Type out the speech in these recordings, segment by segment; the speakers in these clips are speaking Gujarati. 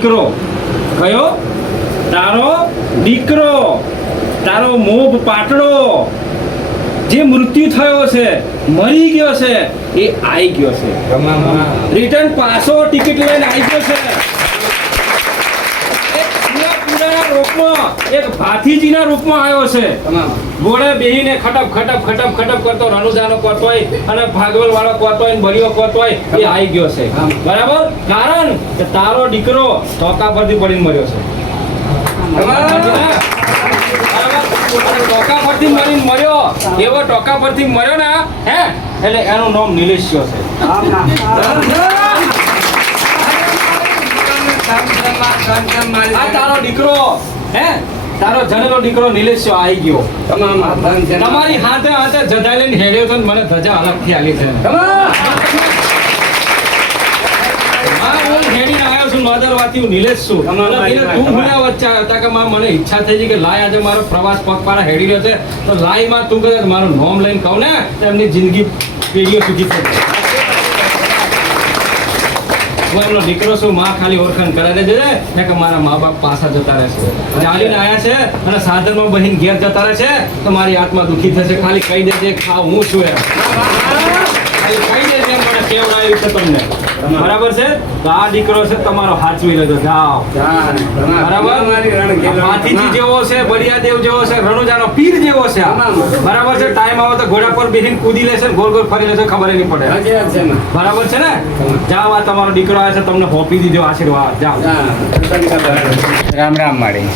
દીકરો. કયો? તારો દીકરો. તારો મોભ પાટડો. જે મૃત્યુ થયો છે મરી ગયો છે એ આવી ગયો છે. રિટર્ન પાછો ટિકિટ લઈને આવી ગયો છે એક પૂરેપૂરા રૂપમાં એક ભાથીજીના રૂપમાં આવ્યો છે. ઘોડે બેહીને ખટપ ખટપ ખટપ ખટપ કરતો રનુજાનો કરતો હોય અને ભાગવલ વાળો કરતો હોય ને બળીઓ કરતો હોય એ આવી ગયો છે. બરાબર? કારણ કે તારો દીકરો ટોકા પરથી પડીને મર્યો છે. ટોકા પરથી મરીને મર્યો. એવો ટોકા પરથી મર્યો ને હે? એટલે એનું નામ નિલેશ્યો છે. આ તારો દીકરો હે? તારો જનેલો દીકરો નિલેશ્યો આવી ગયો. તમારી હાથે હાથે જધા લઈને હેડ્યો તો મને ધજા અલગથી આલી છે. હું હું નિલેશ છું. અને તું વચ્ચે હતા કે માં મને ઈચ્છા થઈ કે લાય આજે મારો પ્રવાસ પગપાળા હેડી રહ્યો છે. તો લાયમાં તું કદાચ મારું નોમ લઈને કહું ને તો એમની જિંદગી પેઢીઓ સુધી. હું એમનો દીકરો છું માં ખાલી ઓળખાણ કરાવી દેજે ને કે મારા મા બાપ પાછા જતા રહેશે. ચાલીને આવ્યા છે અને સાધનમાં બહીન ઘેર જતા રહે છે તો મારી આત્મા દુઃખી થશે. ખાલી કહી દેજે કે હું છું એમ. તમને. બરાબર છે? તો આ દીકરો છે તમારો હાચવી લેજો જાઓ બરાબર? હાથીજી જેવો છે બળિયાદેવ જેવો છે રણુજાનો પીર જેવો છે. બરાબર છે? ટાઈમ આવે તો ઘોડા પર બેસીને કૂદી લેશે ગોળ ગોળ ફરી લેશે ખબર નહીં પડે. બરાબર છે ને? જાઓ આ તમારો દીકરો આવે છે તમને હોપી દીધો આશીર્વાદ. જાઓ. રામ રામ માળી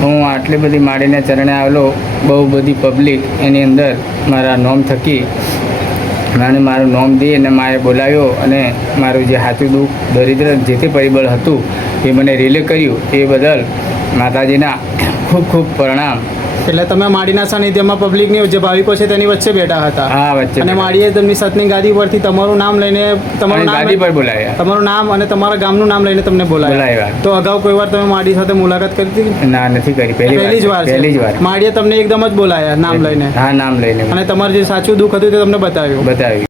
હું આટલી બધી માળીને ચરણે આવેલો, બહુ બધી પબ્લિક એની અંદર મારા નોમ થકી મને મારું નોમ દઈ અને માએ બોલાવ્યો અને મારું જે હાથું દુઃખ, દરિદ્ર જે તે પરિબળ હતું એ મને રિલે કર્યું. એ બદલ માતાજીના ખૂબ ખૂબ પ્રણામ. એટલે તમે માડીના સાનિધ્યમાં પબ્લિકની જે ભાવિકો છે તેની વચ્ચે બેઠા હતા. હા વચ્ચે અને માડીએ તેમની સતની ગાદી પરથી તમારું નામ લઈને તમારું નામ ગાદી પર બોલાવ્યા તમારું નામ અને તમારા ગામનું નામ લઈને તમને બોલાવ્યા. તો અગાઉ કોઈ વાર તમે માડી સાથે મુલાકાત કરી હતી? ના નથી કરી. પહેલી જ વાર વાર પહેલી જ વાર. માડીએ તમને એકદમ જ બોલાયા નામ લઈને. હા નામ લઈને. અને તમારું જે સાચું દુઃખ હતું તે તમને બતાવ્યું. બતાવ્યું.